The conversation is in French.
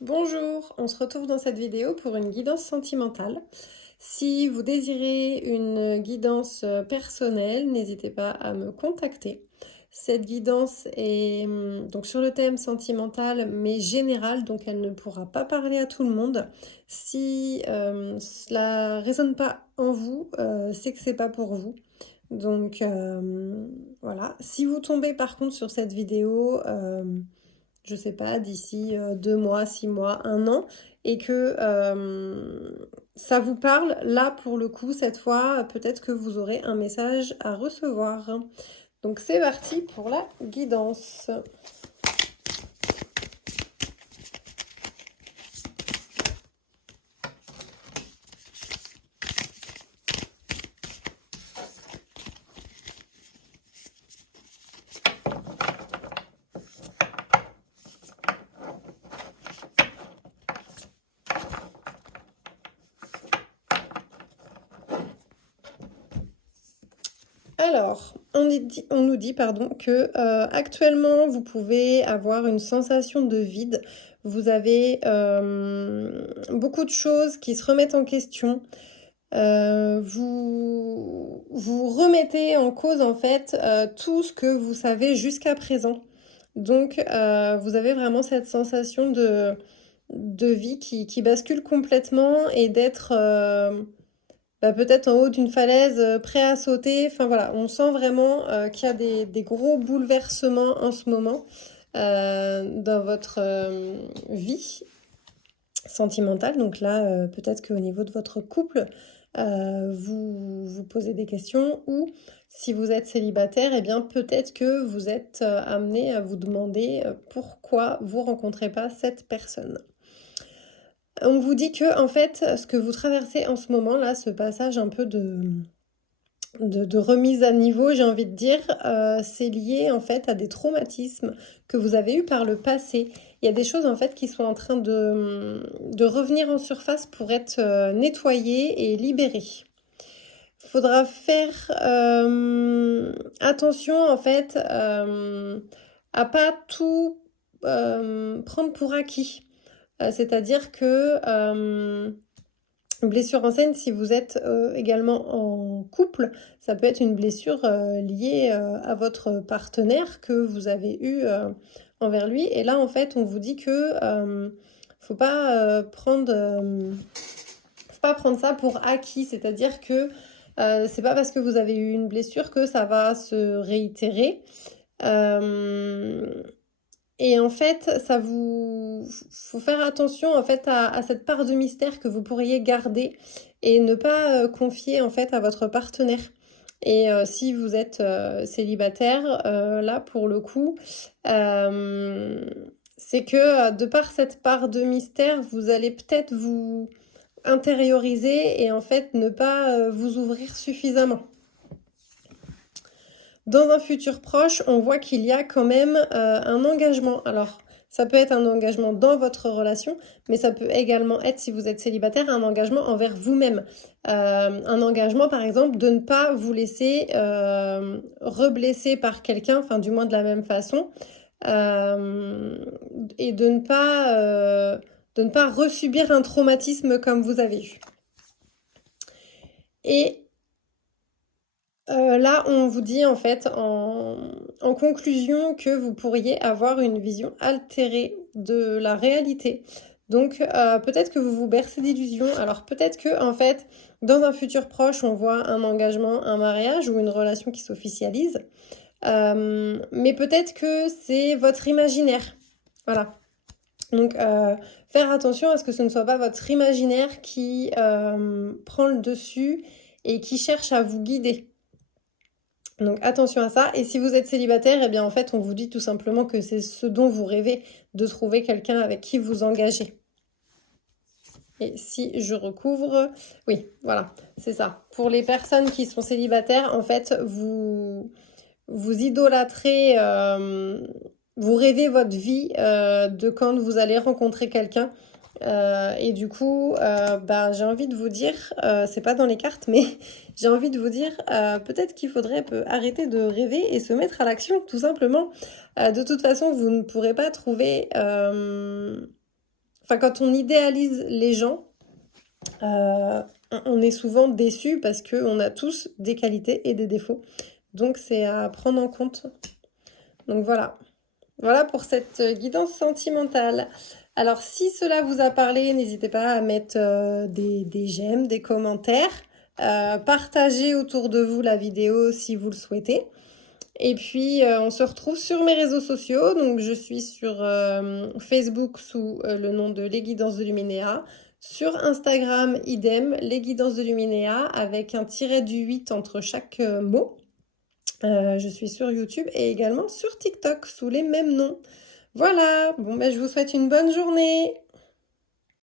Bonjour, on se retrouve dans cette vidéo pour une guidance sentimentale. Si vous désirez une guidance personnelle, n'hésitez pas à me contacter. Cette guidance est donc sur le thème sentimental mais générale, donc elle ne pourra pas parler à tout le monde. Si cela résonne pas en vous, c'est que c'est pas pour vous. Donc voilà. Si vous tombez par contre sur cette vidéo, je sais pas, d'ici 2 mois, 6 mois, un an, et que ça vous parle, là pour le coup, cette fois, peut-être que vous aurez un message à recevoir. Donc c'est parti pour la guidance. Alors, on nous dit pardon, que actuellement vous pouvez avoir une sensation de vide. Vous avez beaucoup de choses qui se remettent en question. Vous remettez en cause en fait tout ce que vous savez jusqu'à présent. Donc vous avez vraiment cette sensation de vie qui bascule complètement et d'être peut-être en haut d'une falaise, prêt à sauter. Enfin voilà, on sent vraiment qu'il y a des gros bouleversements en ce moment dans votre vie sentimentale. Donc là, peut-être qu'au niveau de votre couple, vous vous posez des questions ou si vous êtes célibataire, eh bien peut-être que vous êtes amené à vous demander pourquoi vous rencontrez pas cette personne. On vous dit que en fait, ce que vous traversez en ce moment là, ce passage un peu de remise à niveau, j'ai envie de dire, c'est lié en fait à des traumatismes que vous avez eus par le passé. Il y a des choses en fait qui sont en train de revenir en surface pour être nettoyées et libérées. Il faudra faire attention en fait à pas tout prendre pour acquis. C'est-à-dire que blessure en scène, si vous êtes également en couple, ça peut être une blessure liée à votre partenaire que vous avez eu envers lui. Et là, en fait, on vous dit que faut pas faut pas prendre ça pour acquis. C'est-à-dire que c'est pas parce que vous avez eu une blessure que ça va se réitérer. Euh, et en fait, faut faire attention en fait à cette part de mystère que vous pourriez garder et ne pas confier en fait à votre partenaire. Et si vous êtes célibataire, là pour le coup, euh, c'est que de par cette part de mystère, vous allez peut-être vous intérioriser et en fait ne pas vous ouvrir suffisamment. Dans un futur proche, on voit qu'il y a quand même un engagement. Alors, ça peut être un engagement dans votre relation, mais ça peut également être, si vous êtes célibataire, un engagement envers vous-même. Un engagement, par exemple, de ne pas vous laisser reblesser par quelqu'un, enfin du moins de la même façon, euh, et de ne pas resubir un traumatisme comme vous avez eu. Et là, on vous dit en fait en conclusion que vous pourriez avoir une vision altérée de la réalité. Donc peut-être que vous vous bercez d'illusions. Alors peut-être que en fait, dans un futur proche, on voit un engagement, un mariage ou une relation qui s'officialise. Mais peut-être que c'est votre imaginaire. Voilà. Donc faire attention à ce que ce ne soit pas votre imaginaire qui prend le dessus et qui cherche à vous guider. Donc attention à ça. Et si vous êtes célibataire, eh bien en fait, on vous dit tout simplement que c'est ce dont vous rêvez, de trouver quelqu'un avec qui vous engager. Et si je recouvre, oui, voilà, c'est ça. Pour les personnes qui sont célibataires, en fait, vous idolâtrez, vous rêvez votre vie de quand vous allez rencontrer quelqu'un. Et du coup, bah, j'ai envie de vous dire, c'est pas dans les cartes, mais j'ai envie de vous dire, peut-être qu'il faudrait arrêter de rêver et se mettre à l'action, tout simplement. De toute façon, vous ne pourrez pas trouver enfin quand on idéalise les gens, on est souvent déçu parce qu'on a tous des qualités et des défauts. Donc c'est à prendre en compte. Donc voilà. Voilà pour cette guidance sentimentale. Alors si cela vous a parlé, n'hésitez pas à mettre des j'aime, des commentaires. Partagez autour de vous la vidéo si vous le souhaitez. Et puis on se retrouve sur mes réseaux sociaux. Donc je suis sur Facebook sous le nom de Les Guidances de Luminéa. Sur Instagram, idem, Les Guidances de Luminéa avec un tiret du 8 entre chaque mot. Je suis sur YouTube et également sur TikTok sous les mêmes noms. Voilà, bon ben je vous souhaite une bonne journée.